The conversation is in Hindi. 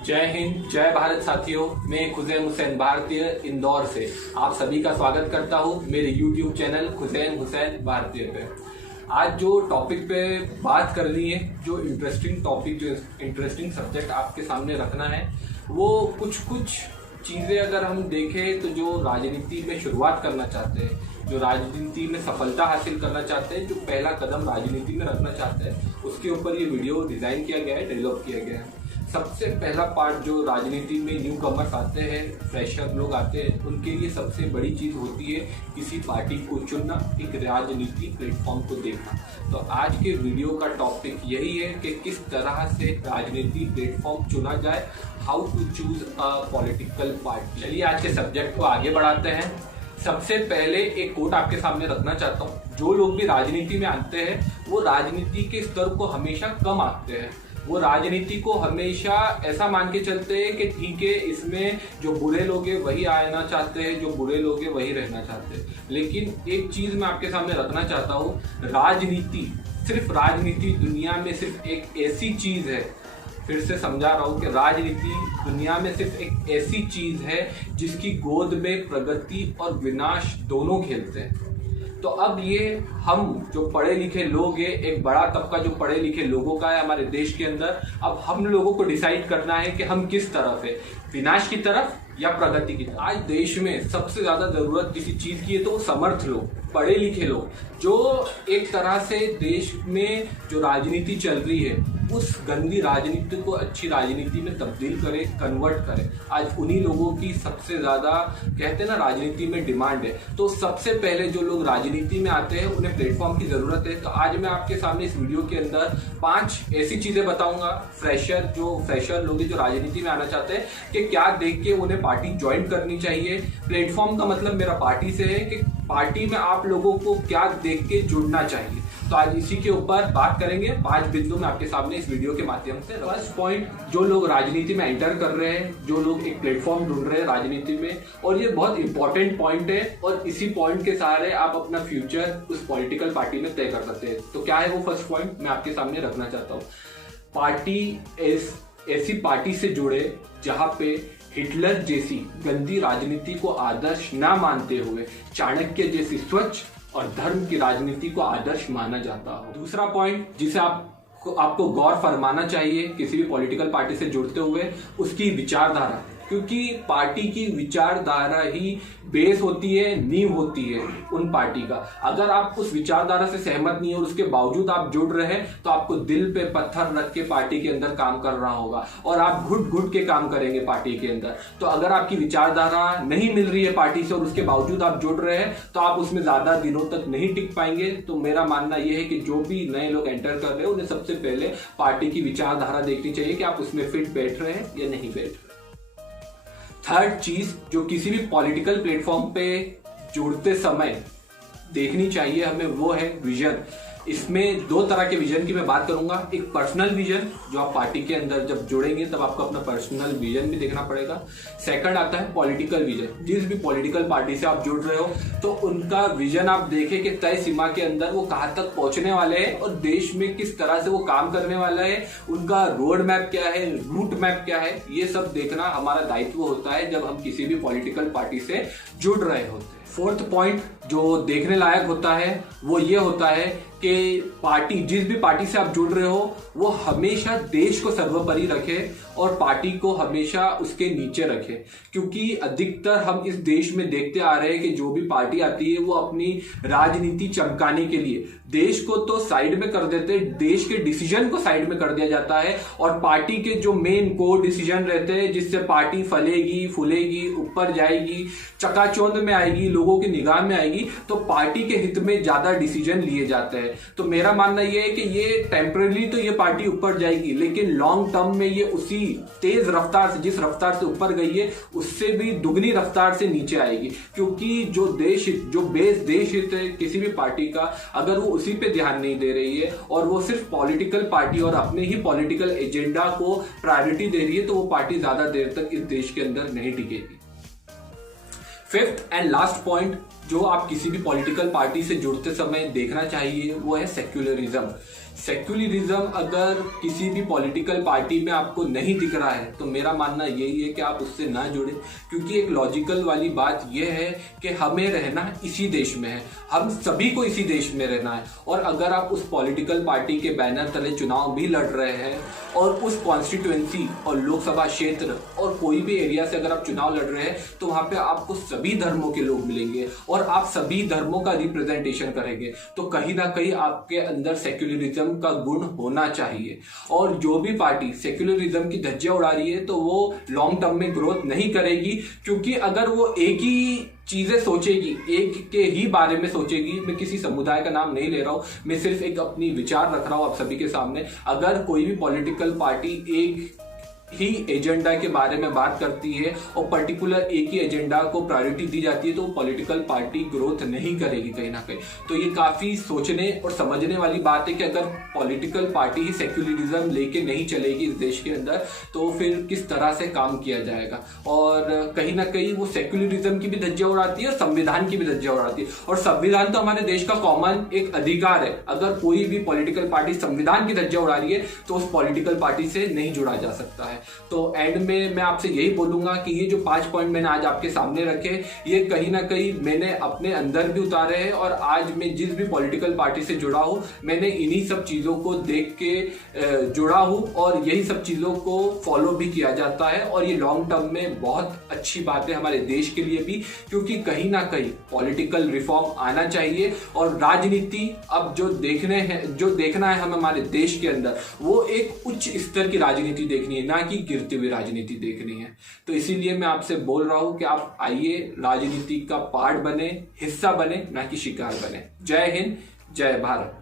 जय हिंद, जय भारत साथियों। मैं खुसैन हुसैन भारतीय इंदौर से आप सभी का स्वागत करता हूं मेरे YouTube चैनल खुसैन हुसैन भारतीय पे। आज जो टॉपिक पे बात करनी है, जो इंटरेस्टिंग टॉपिक, जो इंटरेस्टिंग सब्जेक्ट आपके सामने रखना है, वो कुछ चीज़ें अगर हम देखें तो जो राजनीति में शुरुआत करना चाहते हैं, जो राजनीति में सफलता हासिल करना चाहते हैं, जो पहला कदम राजनीति में रखना चाहते हैं, उसके ऊपर ये वीडियो डिज़ाइन किया गया है, डेवलप किया गया है। सबसे पहला पार्ट जो राजनीति में न्यू कमर्स आते हैं, फ्रेशर लोग आते हैं, उनके लिए सबसे बड़ी चीज़ होती है किसी पार्टी को चुनना, एक राजनीति प्लेटफॉर्म को देखना। तो आज के वीडियो का टॉपिक यही है कि किस तरह से राजनीति प्लेटफॉर्म चुना जाए, how to choose a political party. चलिए आज के सब्जेक्ट को आगे बढ़ाते हैं। सबसे पहले एक कोट आपके सामने रखना चाहता हूँ। जो लोग भी राजनीति में आते हैं वो राजनीति के स्तर को हमेशा कम आंकते हैं। वो राजनीति को हमेशा ऐसा मान के चलते हैं कि ठीक है, इसमें जो बुरे लोग हैं वही आना चाहते हैं, जो बुरे लोग हैं वही रहना चाहते हैं। लेकिन एक चीज मैं आपके सामने रखना चाहता हूँ, राजनीति, सिर्फ राजनीति दुनिया में सिर्फ एक ऐसी चीज है, फिर से समझा रहा हूँ कि राजनीति दुनिया में सिर्फ एक ऐसी चीज है जिसकी गोद में प्रगति और विनाश दोनों खेलते हैं। तो अब ये हम जो पढ़े लिखे लोग हैं, एक बड़ा तबका जो पढ़े लिखे लोगों का है हमारे देश के अंदर, अब हम लोगों को डिसाइड करना है कि हम किस तरफ है, विनाश की तरफ या प्रगति की तरफ। आज देश में सबसे ज्यादा जरूरत किसी चीज की है तो समर्थ लोग, पढ़े लिखे लोग, जो एक तरह से देश में जो राजनीति चल रही है उस गंदी राजनीति को अच्छी राजनीति में तब्दील करे, कन्वर्ट करे। आज उन्हीं लोगों की सबसे ज्यादा कहते हैं ना राजनीति में डिमांड है। तो सबसे पहले जो लोग राजनीति में आते हैं उन्हें प्लेटफॉर्म की जरूरत है। तो आज मैं आपके सामने इस वीडियो के अंदर 5 ऐसी चीजें बताऊंगा, फ्रेशर लोग जो राजनीति में आना चाहते हैं, कि क्या देख के उन्हें पार्टी ज्वाइन करनी चाहिए। प्लेटफॉर्म का मतलब मेरा पार्टी से है कि पार्टी में आप लोगों को क्या देख के जुड़ना चाहिए। तो आज इसी के ऊपर बात करेंगे। 5 बिंदु में आपके सामने इस वीडियो के माध्यम से। फर्स्ट पॉइंट, जो लोग राजनीति में एंटर कर रहे हैं, जो लोग एक प्लेटफॉर्म ढूंढ रहे हैं राजनीति में, और ये बहुत इंपॉर्टेंट पॉइंट है, और इसी पॉइंट के सहारे आप अपना फ्यूचर उस पॉलिटिकल पार्टी में तय कर सकते हैं। तो क्या है वो फर्स्ट पॉइंट, मैं आपके सामने रखना चाहता हूँ। पार्टी ऐसी पार्टी से जुड़े जहां पे हिटलर जैसी गंदी राजनीति को आदर्श ना मानते हुए चाणक्य जैसी स्वच्छ और धर्म की राजनीति को आदर्श माना जाता हो। दूसरा पॉइंट जिसे आपको गौर फरमाना चाहिए किसी भी पॉलिटिकल पार्टी से जुड़ते हुए, उसकी विचारधारा, क्योंकि पार्टी की विचारधारा ही बेस होती है, नींव होती है उन पार्टी का। अगर आप उस विचारधारा से सहमत नहीं है और उसके बावजूद आप जुड़ रहे हैं तो आपको दिल पे पत्थर रख के पार्टी के अंदर काम कर रहा होगा और आप घुट के काम करेंगे पार्टी के अंदर। तो अगर आपकी विचारधारा नहीं मिल रही है पार्टी से और उसके बावजूद आप जुड़ रहे हैं तो आप उसमें ज्यादा दिनों तक नहीं टिक पाएंगे। तो मेरा मानना यह है कि जो भी नए लोग एंटर कर रहे हैं उन्हें सबसे पहले पार्टी की विचारधारा देखनी चाहिए कि आप उसमें फिट बैठ रहे हैं या नहीं बैठ रहे। थर्ड चीज जो किसी भी पॉलिटिकल प्लेटफॉर्म पे जुड़ते समय देखनी चाहिए हमें, वो है विजन। इसमें 2 तरह के विजन की मैं बात करूंगा। एक पर्सनल विजन, जो आप पार्टी के अंदर जब जुड़ेंगे तब आपको अपना पर्सनल विजन भी देखना पड़ेगा। सेकंड आता है पॉलिटिकल विजन। जिस भी पॉलिटिकल पार्टी से आप जुड़ रहे हो तो उनका विजन आप देखें कि तय सीमा के अंदर वो कहां तक पहुंचने वाले हैं और देश में किस तरह से वो काम करने वाला है, उनका रोड मैप क्या है, रूट मैप क्या है, ये सब देखना हमारा दायित्व होता है जब हम किसी भी पॉलिटिकल पार्टी से जुड़ रहे होते हैं। फोर्थ पॉइंट जो देखने लायक होता है वो ये होता है कि पार्टी, जिस भी पार्टी से आप जुड़ रहे हो, वो हमेशा देश को सर्वोपरि रखे और पार्टी को हमेशा उसके नीचे रखे। क्योंकि अधिकतर हम इस देश में देखते आ रहे हैं कि जो भी पार्टी आती है वो अपनी राजनीति चमकाने के लिए देश को तो साइड में कर देते हैं, देश के डिसीजन को साइड में कर दिया जाता है और पार्टी के जो मेन कोर डिसीजन रहते हैं जिससे पार्टी फलेगी, फूलेगी, ऊपर जाएगी, चकाचौंध में आएगी, लोगों की निगाह में आएगी, तो पार्टी के हित में ज्यादा डिसीजन लिए जाते हैं। तो मेरा मानना यह है कि ये टेम्पररी तो ये पार्टी ऊपर जाएगी, लेकिन लॉन्ग टर्म में ये उसी तेज रफ्तार से, जिस रफ्तार से ऊपर गई है उससे भी दुगनी रफ्तार से नीचे आएगी। क्योंकि जो देश हित, जो बेस देश हित है किसी भी पार्टी का, अगर वो उसी पे ध्यान नहीं दे रही है और वो सिर्फ पॉलिटिकल पार्टी और अपने ही पॉलिटिकल एजेंडा को प्रायोरिटी दे रही है, तो वो पार्टी ज्यादा देर तक इस देश के अंदर नहीं टिकेगी। फिफ्थ एंड लास्ट पॉइंट जो आप किसी भी पॉलिटिकल पार्टी से जुड़ते समय देखना चाहिए वो है सेक्युलरिज्म। सेक्युलरिज्म अगर किसी भी पॉलिटिकल पार्टी में आपको नहीं दिख रहा है तो मेरा मानना यही है कि आप उससे ना जुड़े, क्योंकि एक लॉजिकल वाली बात यह है कि हमें रहना इसी देश में है, हम सभी को इसी देश में रहना है। और अगर आप उस पॉलिटिकल पार्टी के बैनर तले चुनाव भी लड़ रहे हैं और उस कॉन्स्टिट्यूएंसी और लोकसभा क्षेत्र और कोई भी एरिया से अगर आप चुनाव लड़ रहे हैं तो वहां पे आपको सभी धर्मों के लोग मिलेंगे और आप सभी धर्मों का रिप्रेजेंटेशन करेंगे, तो कहीं ना कहीं आपके अंदर सेक्युलरिज्म का गुण होना चाहिए। और जो भी पार्टी सेक्युलरिज्म की धज्जियां उड़ा रही है तो वो लॉन्ग टर्म में ग्रोथ नहीं करेगी, क्योंकि अगर वो एक ही चीजें सोचेगी, एक के ही बारे में सोचेगी, मैं किसी समुदाय का नाम नहीं ले रहा हूं, मैं सिर्फ एक अपनी विचार रख रहा हूं आप सभी के सामने। अगर कोई भी पॉलिटिकल पार्टी एक ही एजेंडा के बारे में बात करती है और पर्टिकुलर एक ही एजेंडा को प्रायोरिटी दी जाती है तो पॉलिटिकल पार्टी ग्रोथ नहीं करेगी कहीं ना कहीं। तो ये काफी सोचने और समझने वाली बात है कि अगर पॉलिटिकल पार्टी ही सेक्युलरिज्म लेके नहीं चलेगी इस देश के अंदर तो फिर किस तरह से काम किया जाएगा। और कहीं ना कहीं वो सेक्युलरिज्म की भी धज्जियां उड़ाती है और संविधान की भी धज्जियां उड़ाती है, और संविधान तो हमारे देश का कॉमन एक अधिकार है। अगर कोई भी पॉलिटिकल पार्टी संविधान की धज्जियां उड़ा रही है तो उस पॉलिटिकल पार्टी से नहीं जुड़ा जा सकता है। तो एंड में मैं आपसे यही बोलूंगा कि ये जो 5 पॉइंट मैंने आज आपके सामने रखे, ये कहीं ना कहीं मैंने अपने अंदर भी उतारे हैं, और आज मैं जिस भी पॉलिटिकल पार्टी से जुड़ा हूं मैंने इन्हीं सब चीजों को देख के जुड़ा हूं और यही सब चीजों को फॉलो भी किया जाता है। और ये लॉन्ग टर्म में बहुत अच्छी बात है हमारे देश के लिए भी, क्योंकि कहीं ना कहीं पॉलिटिकल रिफॉर्म आना चाहिए। और राजनीति अब जो देखना है हमें हमारे देश के अंदर, वो एक उच्च स्तर की राजनीति देखनी है, ना कि गिरती हुई राजनीति देखनी है। तो इसीलिए मैं आपसे बोल रहा हूं कि आप आइए, राजनीति का पार्ट बने, हिस्सा बने, ना कि शिकार बने। जय हिंद, जय भारत।